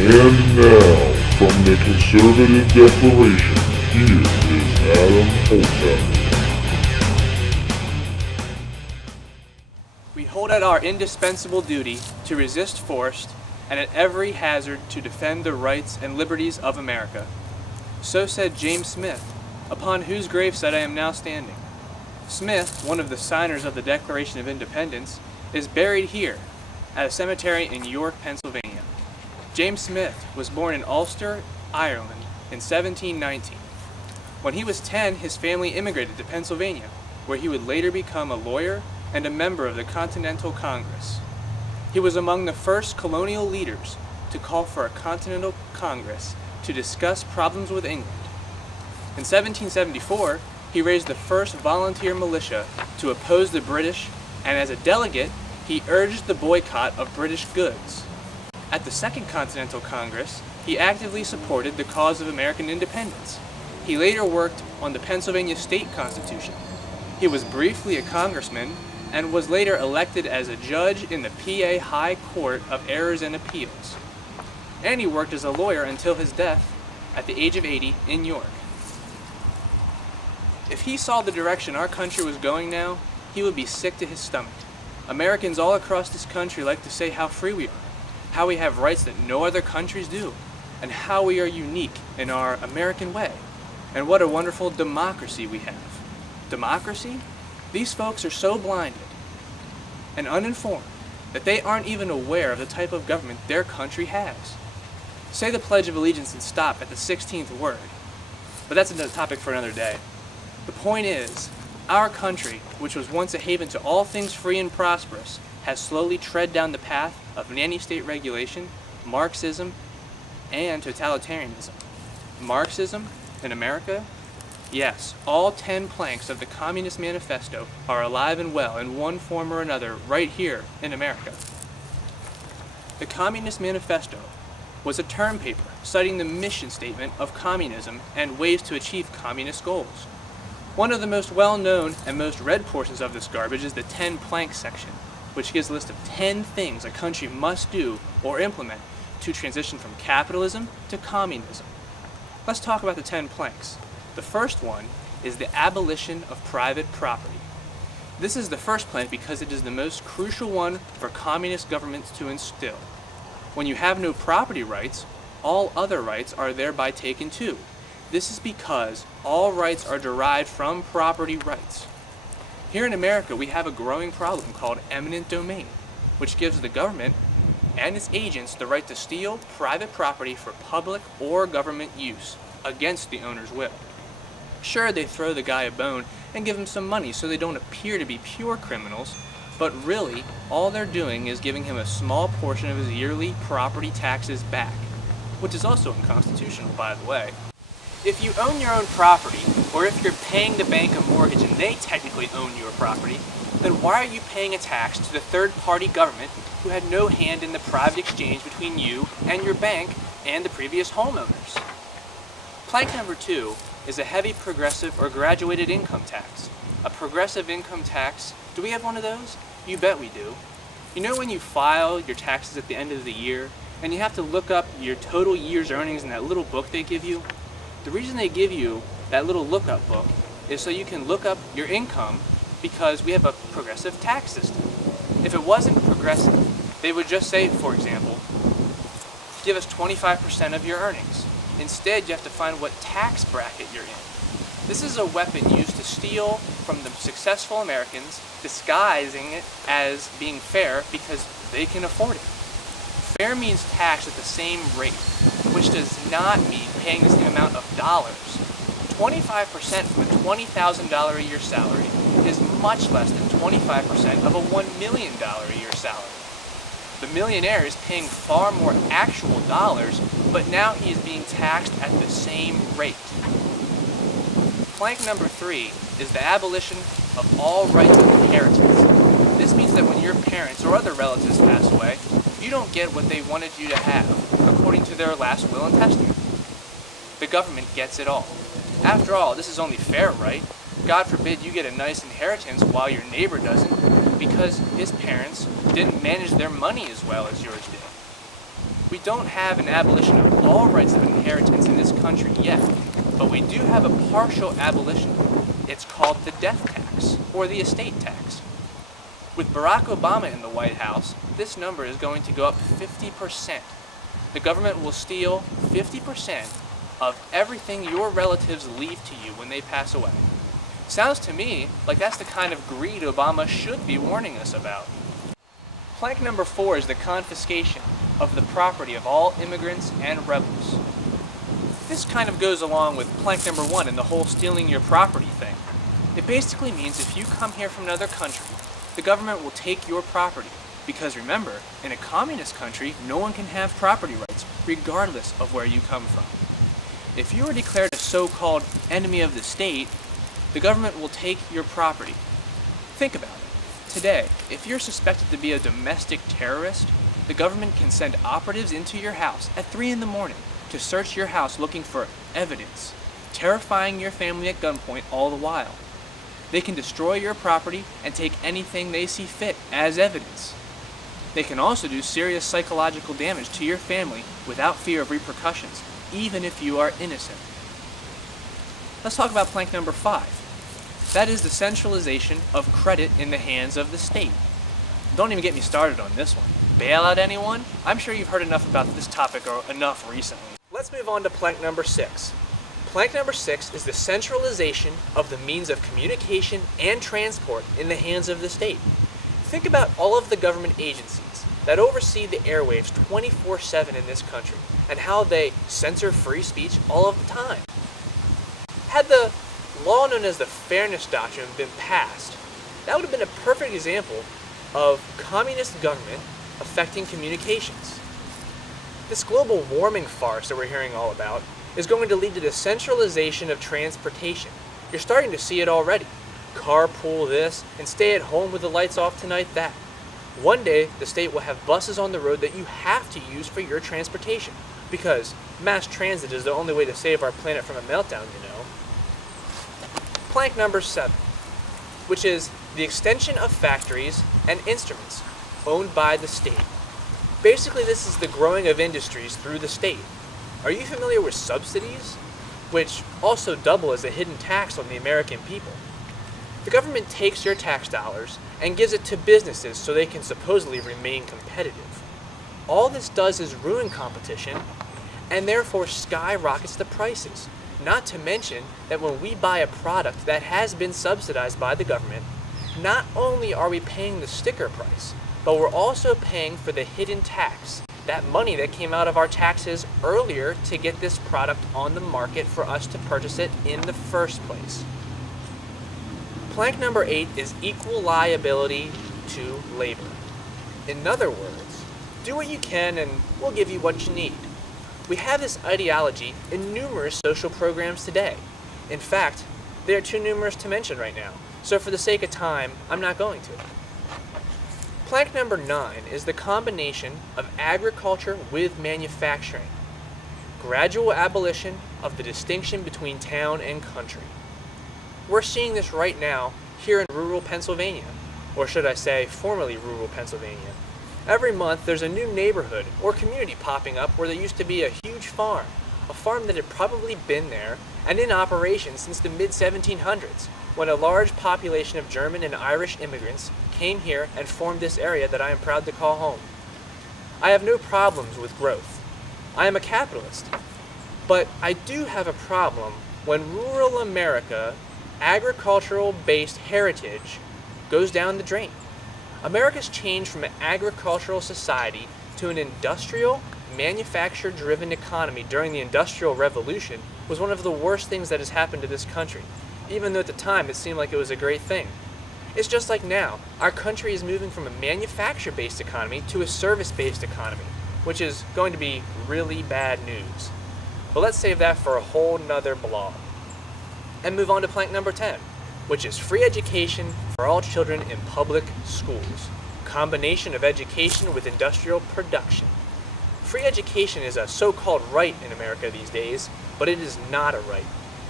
And now, from the Conservative Declaration, here is Adam Holthouse. We hold it our indispensable duty to resist force and at every hazard to defend the rights and liberties of America. So said James Smith, upon whose gravesite I am now standing. Smith, one of the signers of the Declaration of Independence, is buried here at a cemetery in York, Pennsylvania. James Smith was born in Ulster, Ireland in 1719. When he was 10, his family immigrated to Pennsylvania, where he would later become a lawyer and a member of the Continental Congress. He was among the first colonial leaders to call for a Continental Congress to discuss problems with England. In 1774, he raised the first volunteer militia to oppose the British, and as a delegate, he urged the boycott of British goods. At the Second Continental Congress, he actively supported the cause of American independence. He later worked on the Pennsylvania State Constitution. He was briefly a congressman and was later elected as a judge in the PA High Court of Errors and Appeals. And he worked as a lawyer until his death at the age of 80 in York. If he saw the direction our country was going now, he would be sick to his stomach. Americans all across this country like to say how free we are, how we have rights that no other countries do, and how we are unique in our American way, and what a wonderful democracy we have. Democracy? These folks are so blinded and uninformed that they aren't even aware of the type of government their country has. Say the Pledge of Allegiance and stop at the 16th word, but that's another topic for another day. The point is, our country, which was once a haven to all things free and prosperous, has slowly tread down the path of nanny-state regulation, Marxism, and totalitarianism. Marxism in America? Yes, all 10 planks of the Communist Manifesto are alive and well in one form or another right here in America. The Communist Manifesto was a term paper citing the mission statement of communism and ways to achieve communist goals. One of the most well-known and most read portions of this garbage is the 10 planks section, which gives a list of 10 things a country must do or implement to transition from capitalism to communism. Let's talk about the 10 planks. The first one is the abolition of private property. This is the first plank because it is the most crucial one for communist governments to instill. When you have no property rights, all other rights are thereby taken too. This is because all rights are derived from property rights. Here in America, we have a growing problem called eminent domain, which gives the government and its agents the right to steal private property for public or government use against the owner's will. Sure, they throw the guy a bone and give him some money so they don't appear to be pure criminals, but really, all they're doing is giving him a small portion of his yearly property taxes back, which is also unconstitutional, by the way. If you own your own property, or if you're paying the bank a mortgage and they technically own your property, then why are you paying a tax to the third-party government who had no hand in the private exchange between you and your bank and the previous homeowners? Plank number 2 is a heavy progressive or graduated income tax. A progressive income tax, do we have one of those? You bet we do. You know when you file your taxes at the end of the year and you have to look up your total year's earnings in that little book they give you? The reason they give you that little lookup book is so you can look up your income because we have a progressive tax system. If it wasn't progressive, they would just say, for example, give us 25% of your earnings. Instead, you have to find what tax bracket you're in. This is a weapon used to steal from the successful Americans, disguising it as being fair because they can afford it. Fair means tax at the same rate, which does not mean paying the same amount of dollars. 25% from a $20,000 a year salary is much less than 25% of a $1 million a year salary. The millionaire is paying far more actual dollars, but now he is being taxed at the same rate. Plank number 3 is the abolition of all rights of inheritance. This means that when your parents or other relatives pass away, you don't get what they wanted you to have, according to their last will and testament. The government gets it all. After all, this is only fair, right? God forbid you get a nice inheritance while your neighbor doesn't, because his parents didn't manage their money as well as yours did. We don't have an abolition of all rights of inheritance in this country yet, but we do have a partial abolition. It's called the death tax, or the estate tax. With Barack Obama in the White House, this number is going to go up 50%. The government will steal 50% of everything your relatives leave to you when they pass away. Sounds to me like that's the kind of greed Obama should be warning us about. Plank number 4 is the confiscation of the property of all immigrants and rebels. This kind of goes along with plank number 1 and the whole stealing your property thing. It basically means if you come here from another country, the government will take your property. Because remember, in a communist country, no one can have property rights, regardless of where you come from. If you are declared a so-called enemy of the state, the government will take your property. Think about it. Today, if you're suspected to be a domestic terrorist, the government can send operatives into your house at 3 in the morning to search your house looking for evidence, terrifying your family at gunpoint all the while. They can destroy your property and take anything they see fit as evidence. They can also do serious psychological damage to your family without fear of repercussions, even if you are innocent. Let's talk about plank number 5. That is the centralization of credit in the hands of the state. Don't even get me started on this one. Bail out anyone? I'm sure you've heard enough about this topic or enough recently. Let's move on to plank number 6. Plank number 6 is the centralization of the means of communication and transport in the hands of the state. Think about all of the government agencies that oversee the airwaves 24/7 in this country and how they censor free speech all of the time. Had the law known as the Fairness Doctrine been passed, that would have been a perfect example of communist government affecting communications. This global warming farce that we're hearing all about is going to lead to the centralization of transportation. You're starting to see it already. Carpool this and stay at home with the lights off tonight that. One day, the state will have buses on the road that you have to use for your transportation because mass transit is the only way to save our planet from a meltdown, you know. Plank number 7, which is the extension of factories and instruments owned by the state. Basically, this is the growing of industries through the state. Are you familiar with subsidies, which also double as a hidden tax on the American people? The government takes your tax dollars and gives it to businesses so they can supposedly remain competitive. All this does is ruin competition and therefore skyrockets the prices. Not to mention that when we buy a product that has been subsidized by the government, not only are we paying the sticker price, but we're also paying for the hidden tax, that money that came out of our taxes earlier to get this product on the market for us to purchase it in the first place. Plank number 8 is equal liability to labor. In other words, do what you can and we'll give you what you need. We have this ideology in numerous social programs today. In fact, they are too numerous to mention right now, so for the sake of time, I'm not going to. Plank number 9 is the combination of agriculture with manufacturing. Gradual abolition of the distinction between town and country. We're seeing this right now here in rural Pennsylvania, or should I say formerly rural Pennsylvania. Every month there's a new neighborhood or community popping up where there used to be a huge farm, a farm that had probably been there and in operation since the mid-1700s, when a large population of German and Irish immigrants came here and formed this area that I am proud to call home. I have no problems with growth. I am a capitalist. But I do have a problem when rural America, agricultural-based heritage, goes down the drain. America's changed from an agricultural society to an industrial, manufacturer-driven economy during the Industrial Revolution was one of the worst things that has happened to this country, even though at the time it seemed like it was a great thing. It's just like now, our country is moving from a manufacture-based economy to a service-based economy, which is going to be really bad news. But let's save that for a whole nother blog. And move on to plank number 10, which is free education for all children in public schools. Combination of education with industrial production. Free education is a so-called right in America these days, but it is not a right.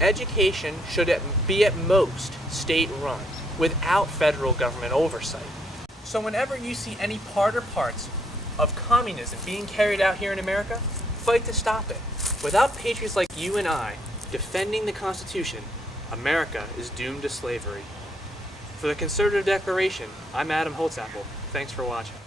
Education should be at most state-run, without federal government oversight. So whenever you see any part or parts of communism being carried out here in America, fight to stop it. Without patriots like you and I defending the Constitution, America is doomed to slavery. For the Conservative Declaration, I'm Adam Holtzapfel. Thanks for watching.